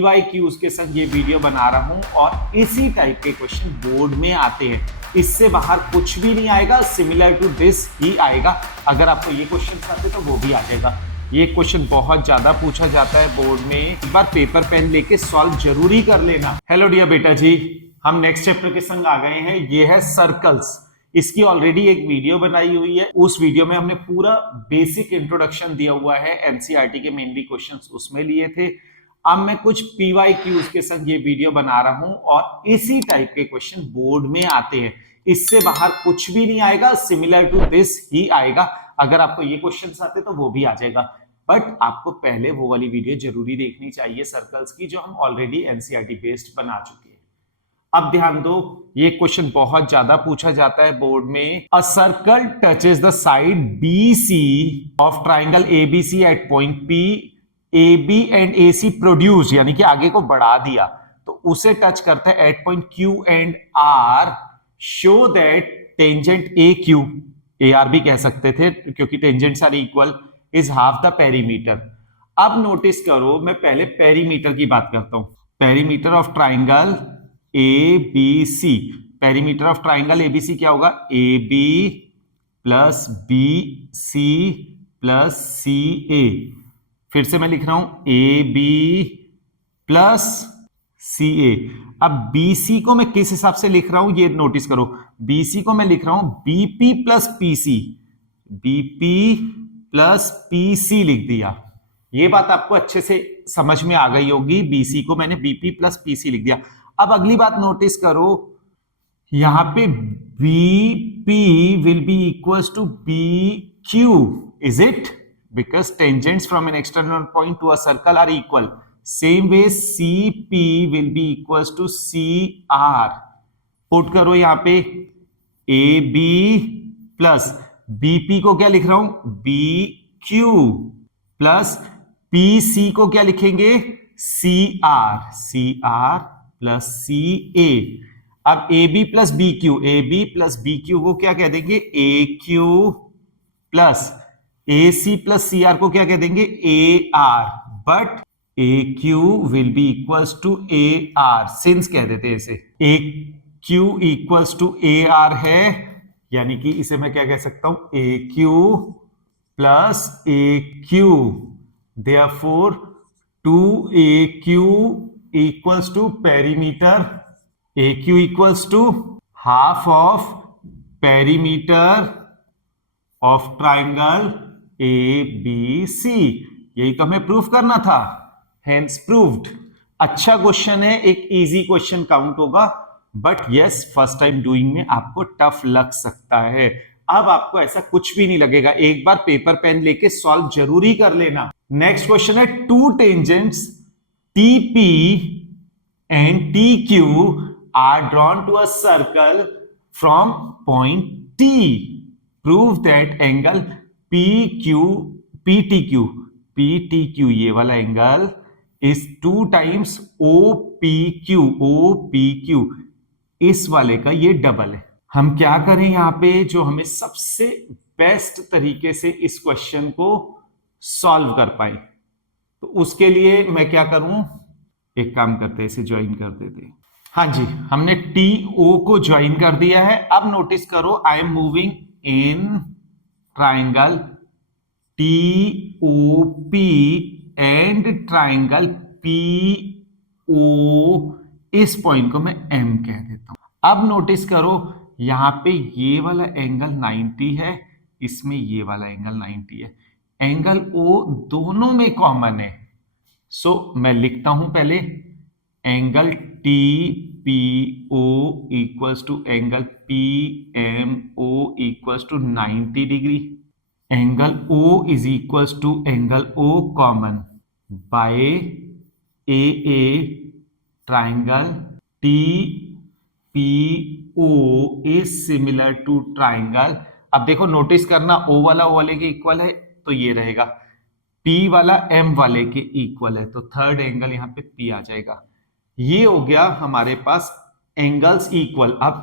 PYQs के संग ये वीडियो बना रहा हूं और इसी टाइप के क्वेश्चन बोर्ड में आते हैं। इससे बाहर कुछ भी नहीं आएगा, सिमिलर टू दिस ही आएगा। अगर आपको ये क्वेश्चन आते तो वो भी आ जाएगा। ये क्वेश्चन बहुत ज्यादा पूछा जाता है बोर्ड में, एक बार पेपर पेन लेके सॉल्व जरूरी कर लेना। हेलो डियर बेटा जी, हम नेक्स्ट चैप्टर के संग आ गए हैं। ये है सर्कल्स। इसकी ऑलरेडी एक वीडियो बनाई हुई है। उस वीडियो में हमने पूरा बेसिक इंट्रोडक्शन दिया हुआ है, एनसीईआरटी के मेनली क्वेश्चंस उसमें लिए थे। अब मैं कुछ PYQs के संग ये वीडियो बना रहा हूं और इसी टाइप के क्वेश्चन बोर्ड में आते हैं। इससे बाहर कुछ भी नहीं आएगा, सिमिलर टू दिस ही आएगा। अगर आपको ये क्वेश्चंस आते तो वो भी आ जाएगा, बट आपको पहले वो वाली वीडियो जरूरी देखनी चाहिए सर्कल्स की, जो हम ऑलरेडी एनसीईआरटी बेस्ड बना चुके हैं। अब ध्यान दो, ये क्वेश्चन बहुत ज्यादा पूछा जाता है बोर्ड में। A circle touches the side BC of triangle ABC at point P, AB and AC produce, यानी कि आगे को बढ़ा दिया तो उसे टच करता है at point Q and R। Show that tangent AQ, AR भी कह सकते थे क्योंकि tangents are equal, is half the perimeter. अब नोटिस करो, मैं पहले पेरीमीटर की बात करता हूं। Perimeter of triangle ABC, perimeter of triangle ABC क्या होगा? AB plus BC plus CA। फिर से मैं लिख रहा हूं AB प्लस CA। अब BC को मैं किस हिसाब से लिख रहा हूं ये नोटिस करो। BC को मैं लिख रहा हूं BP plus PC, BP plus PC लिख दिया। ये बात आपको अच्छे से समझ में आ गई होगी। BC को मैंने BP प्लस PC लिख दिया। अब अगली बात नोटिस करो, यहां पे BP will be equals to BQ, is it? Because tangents from an external point to a circle are equal. Same way CP will be equals to CR। Put करो यहां पे AB प्लस BP को क्या लिख रहा हूं? BQ plus PC को क्या लिखेंगे? CR plus CA। अब AB प्लस BQ को क्या कह देंगे? AQ plus AC plus CR को क्या कह देंगे? AR। But AQ will be equals to AR, since कह देते हैं इसे। AQ इक्वल्स टू AR है, यानी कि इसे मैं क्या कह सकता हूं? AQ plus AQ। Therefore 2AQ equals to perimeter, AQ equals to half of perimeter of triangle ABC। यही तो हमें प्रूफ करना था, hence proved। अच्छा क्वेश्चन है, एक इजी क्वेश्चन काउंट होगा, but yes first time doing में आपको टफ लग सकता है। अब आपको ऐसा कुछ भी नहीं लगेगा, एक बार पेपर पेन लेके सॉल्व जरूरी कर लेना। नेक्स्ट क्वेश्चन है, to tangents TP and TQ are drawn to a circle from point T. Prove that angle PTQ ये वाला एंगल is 2 times OPQ। इस वाले का ये डबल है। हम क्या करें यहां पे, जो हमें सबसे बेस्ट तरीके से इस क्वेश्चन को सॉल्व कर पाए, तो उसके लिए मैं क्या करूं, एक काम करते हैं, इसे ज्वाइन कर देते हैं। हाँ जी, हमने TO को ज्वाइन कर दिया है। अब नोटिस करो, I am moving in triangle TOP and triangle PO। इस पॉइंट को मैं M कह देता हूं। अब नोटिस करो, यहां पे ये वाला एंगल 90 है, इसमें ये वाला एंगल 90 है। एंगल O दोनों में कॉमन है, सो मैं लिखता हूं पहले angle TPO equals to angle PMO equals to 90 degree. Angle O is equals to angle O common by AA triangle TPO is similar to triangle. अब देखो नोटिस करना, O वाला O वाले के इक्वल है तो ये रहेगा, P वाला M वाले के इक्वल है, तो थर्ड एंगल यहां पे P आ जाएगा। ये हो गया हमारे पास एंगल्स इक्वल। अब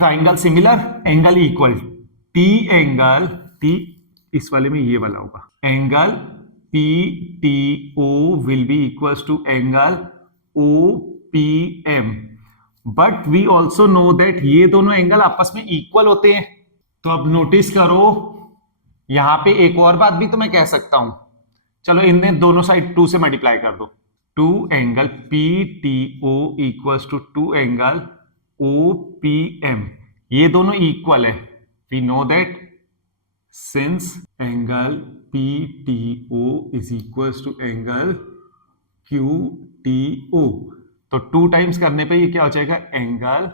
triangle similar, angle equal, T angle T इस वाले में ये वाला होगा, angle PTO will be equals to angle OPM. But we also know that ये दोनों एंगल आपस में इक्वल होते हैं. तो अब नोटिस करो, यहां पे एक और बात भी तो मैं कह सकता हूं. चलो इन्हें दोनों साइड 2 से मल्टीप्लाई कर दो. 2 angle PTO equals to 2 angle OPM. ये दोनों इक्वल है. We know that since angle PTO is equals to angle QTO, तो 2 टाइम्स करने पे ये क्या हो जाएगा, angle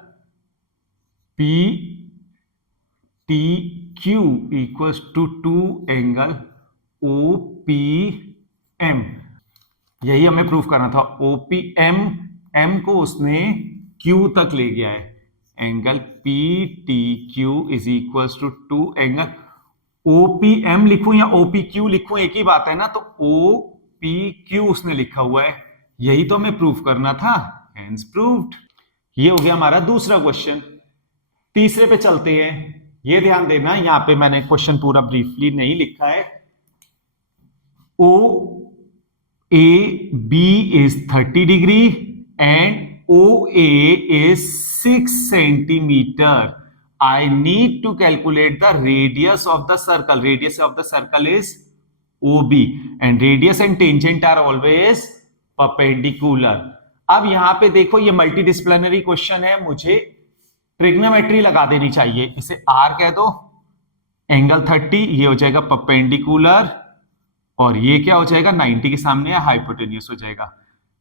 PTQ equals to 2 angle OPM. यही हमें प्रूफ करना था. OPM M को उसने Q तक ले गया है. Angle PTQ is equals to 2 angle OPM लिखूं या OPQ लिखूं, एक ही बात है ना. तो OPQ उसने लिखा हुआ है, यही तो हमें प्रूफ करना था. Hence proved. ये हो गया हमारा दूसरा क्वेश्चन. तीसरे पे चलते हैं. ये ध्यान देना, यहां पे मैंने क्वेश्चन पूरा ब्रीफली नहीं लिखा है. OAB is 30 degree and OA is 6 centimeter. I need to calculate the radius of the circle. Radius of the circle is OB and radius and tangent are always perpendicular. अब यहां पे देखो, ये multidisciplinary question है, मुझे trigonometry लगा देनी चाहिए. इसे R कह दो. एंगल 30 ये हो जाएगा परपेंडिकुलर और ये क्या हो जाएगा, 90 के सामने हाइपोटेन्यूस हो जाएगा.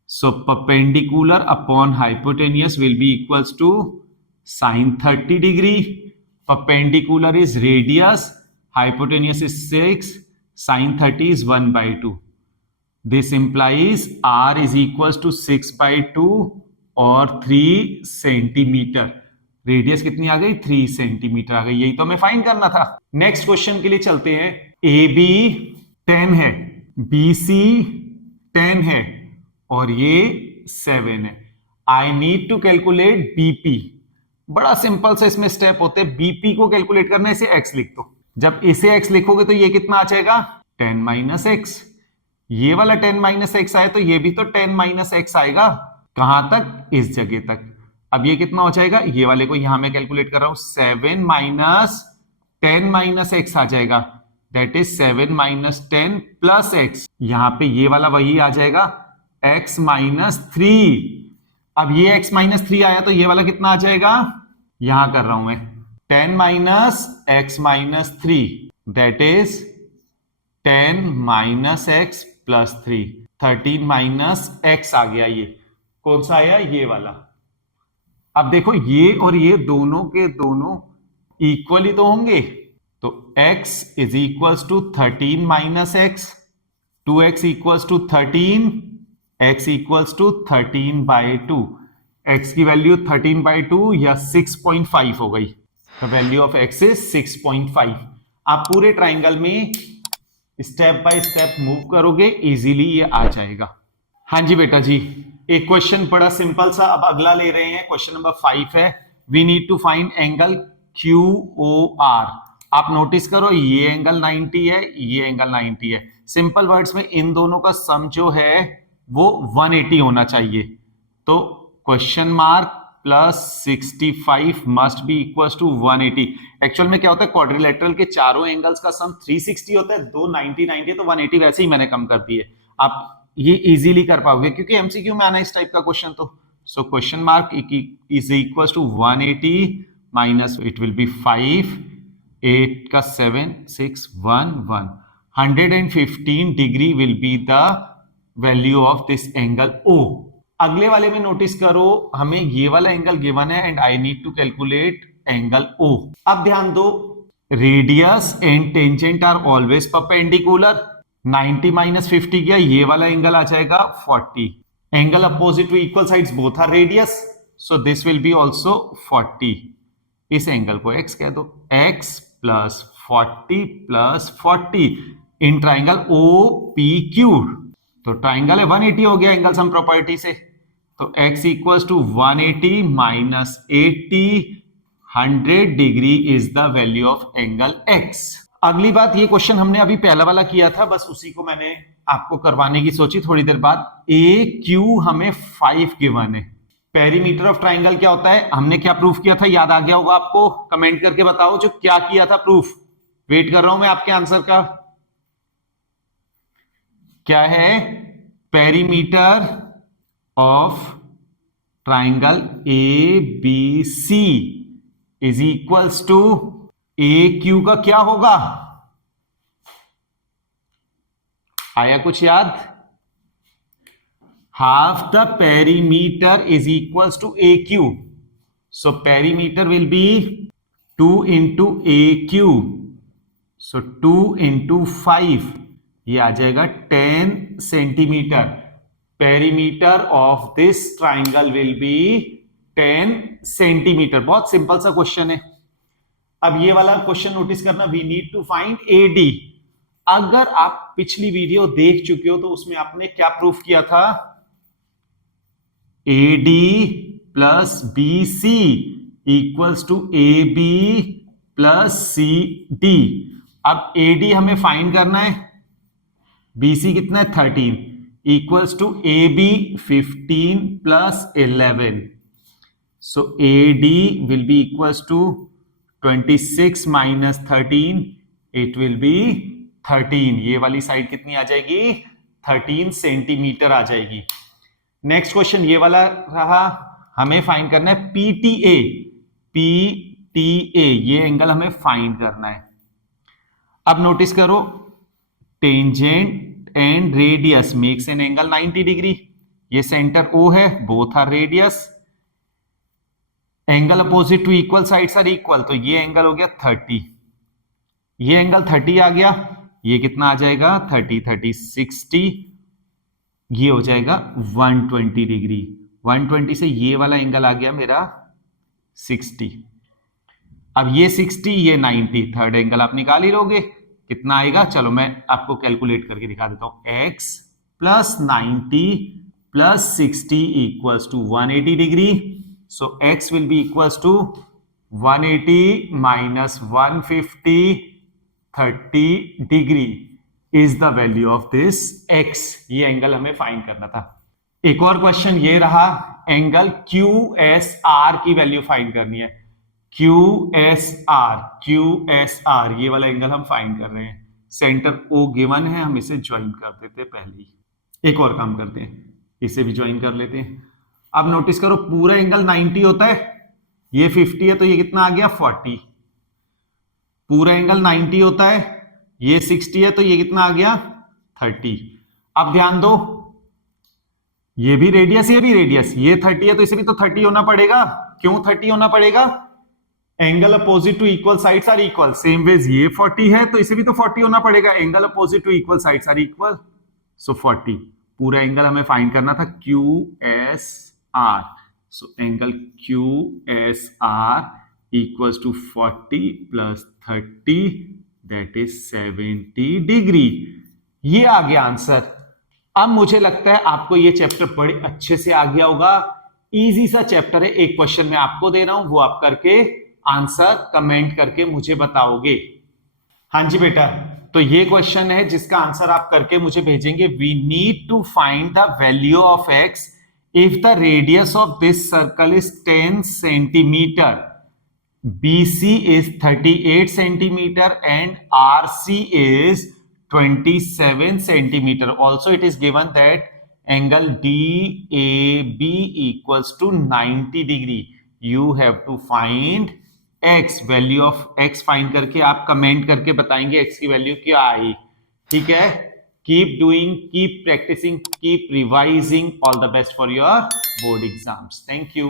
So perpendicular upon hypotenuse will be equals to sin 30 degree. Perpendicular is radius, hypotenuse is 6, sin 30 is 1 by 2. This implies R is equals to 6 by 2 और 3 सेंटीमीटर. रेडियस कितनी आ गई, 3 सेंटीमीटर आ गई. यही तो हमें फाइंड करना था. नेक्स्ट क्वेश्चन के लिए चलते हैं. AB 10 है, BC 10 है और ये 7 है. I need to calculate BP. बड़ा सिंपल से इसमें स्टेप होते हैं. BP को कैलकुलेट करना है, इसे x लिख दो. जब इसे x लिखोगे तो ये कितना आ जाएगा, 10 माइनस एक्स. ये वाला 10 माइनस एक्स आए तो ये भी तो 10 माइनस एक्स आएगा. कहां तक, इस जगह तक. अब ये कितना हो जाएगा, ये वाले को यहां मैं कैलकुलेट कर रहा हूं, 7 माइनस 10 माइनस एक्स आ जाएगा. That is 7 minus 10 plus x. यहां पे ये वाला वही आ जाएगा, x माइनस 3. अब ये x माइनस 3 आया तो ये वाला कितना आ जाएगा, यहां कर रहा हूं मैं, 10 minus x minus 3. That is 10 minus x plus 3. 13 minus x आ गया. ये कौन सा आया, ये वाला. अब देखो ये और ये दोनों के दोनों इक्वली तो होंगे. तो x is equals to 13 minus x, 2x equals to 13, x equals to 13 by 2. x की वैल्यू 13 बाई 2 या 6.5 हो गई. The value of x is 6.5. आप पूरे ट्राइंगल में स्टेप बाय स्टेप मूव करोगे, इजीली ये आ जाएगा. हाँ जी बेटा जी, एक क्वेश्चन बड़ा सिंपल सा अब अगला ले रहे हैं. क्वेश्चन नंबर 5 है. We need to find angle QOR. आप नोटिस करो, ये एंगल 90 है, ये एंगल 90 है. सिंपल वर्ड्स में इन दोनों का सम जो है वो 180 होना चाहिए. तो question mark plus 65 must be equals to 180. Actual में क्या होता है, क्वाड्रिलेटरल के चारों एंगल्स का सम 360 होता है. दो 90 तो 180 वैसे ही मैंने कम कर दी है. आप ये इजीली कर पाओगे क्योंकि एमसीक्यू में आना इस टाइप का क्वेश्चन. तो so question mark is equals to 180 minus it will be 5, 8 का 7, 6, 1, 1. 115 degree will be the value of this angle O. अगले वाले में नोटिस करो, हमें ये वाला एंगल गिवन है and I need to calculate angle O. अब ध्यान दो, radius and tangent are always perpendicular. 90 minus 50 गया, ये वाला एंगल आ जाएगा 40. Angle opposite to equal sides both are radius, so this will be also 40. इस एंगल को x कह दो. x plus 40 plus 40 in triangle OPQ. तो ट्राइंगल है 180 हो गया एंगल सम प्रॉपर्टी से. तो x equals to 180 minus 80, 100 degree is the value of angle x. अगली बात, ये क्वेश्चन हमने अभी पहला वाला किया था, बस उसी को मैंने आपको करवाने की सोची थोड़ी देर बाद। ए क्यू हमें 5 गिवन है। पेरीमीटर ऑफ ट्राइंगल क्या होता है, हमने क्या प्रूफ किया था, याद आ गया होगा आपको, कमेंट करके बताओ जो क्या किया था प्रूफ। वेट कर रहा हूं मैं आपके आंसर का। क्या है, perimeter of triangle A B C is equals to A Q का क्या होगा, आया कुछ याद? half the perimeter is equals to AQ. So perimeter will be 2 into AQ. So 2 into 5 ये आ जाएगा 10 centimetre. Perimeter of this triangle will be 10 centimetre. बहुत सिंपल सा क्वेश्चन है। अब ये वाला क्वेश्चन नोटिस करना, we need to find AD। अगर आप पिछली वीडियो देख चुके हो तो उसमें आपने क्या प्रूफ किया था, AD plus BC equals to AB plus CD। अब AD हमें फाइंड करना है, BC कितना है 13 equals to AB 15 plus 11। So AD will be equals to 26 minus 13, it will be 13। ये वाली साइड कितनी आ जाएगी, 13 सेंटीमीटर आ जाएगी। नेक्स्ट क्वेश्चन ये वाला रहा, हमें फाइंड करना है PTA। PTA ये एंगल हमें फाइंड करना है। अब नोटिस करो, tangent and radius makes an angle 90 degree. ये सेंटर O है, both are radius. Angle opposite to equal sides are equal, तो ये एंगल हो गया 30। ये एंगल 30 आ गया, ये कितना आ जाएगा 30 30 60, ये हो जाएगा 120 डिग्री। 120 से ये वाला एंगल आ गया मेरा 60। अब ये 60 ये 90, थर्ड एंगल आप निकाल ही लोगे, कितना आएगा, चलो मैं आपको कैलकुलेट करके दिखा देता हूं। x plus 90 plus 60 equals to 180 degree. So x will be equals to 180 minus 150, 30 degree is the value of this x। ये एंगल हमें फाइंड करना था। एक और क्वेश्चन ये रहा, एंगल QSR की वैल्यू फाइंड करनी है। QSR ये वाला एंगल हम फाइंड कर रहे हैं। सेंटर O गिवन है, हम इसे ज्वाइन कर देते हैं पहले ही। एक और काम करते हैं, इसे भी ज्वाइन कर लेते हैं। अब नोटिस करो, पूरा एंगल 90 होता है, ये 50 है तो ये कितना आ गया 40। पूरा एंगल 90 होता है, ये 60 है तो ये कितना आ गया 30। अब ध्यान दो, ये भी रेडियस ये भी रेडियस, ये 30 है तो इसे भी तो 30 होना पड़ेगा। क्यों 30 होना पड़ेगा, angle opposite to equal sides are equal. Same ways ये 40 है तो इसे भी तो 40 होना पड़ेगा, angle opposite to equal sides are equal, so 40। पूरा एंगल हमें फाइंड करना था QSR। So angle QSR equals to 40 plus 30 that is 70 degree. ये आ गया आंसर। अब मुझे लगता है आपको ये चैप्टर बड़े अच्छे से आ गया होगा। इजी सा चैप्टर है। एक क्वेश्चन मैं आपको दे रहा हूं, वो आप करके आंसर कमेंट करके मुझे बताओगे। हाँ जी बेटा, तो ये क्वेश्चन है जिसका आंसर आप करके मुझे भेजेंगे। We need to find the value of x if the radius of this circle is 10 centimeter, BC is 38 centimeter and RC is 27 centimeter. Also it is given that angle DAB equals to 90 degree. You have to find x, value of x find करके आप comment करके बताएंगे x की value क्या आई। ठीक है, keep doing, keep practicing, keep revising. All the best for your board exams. Thank you.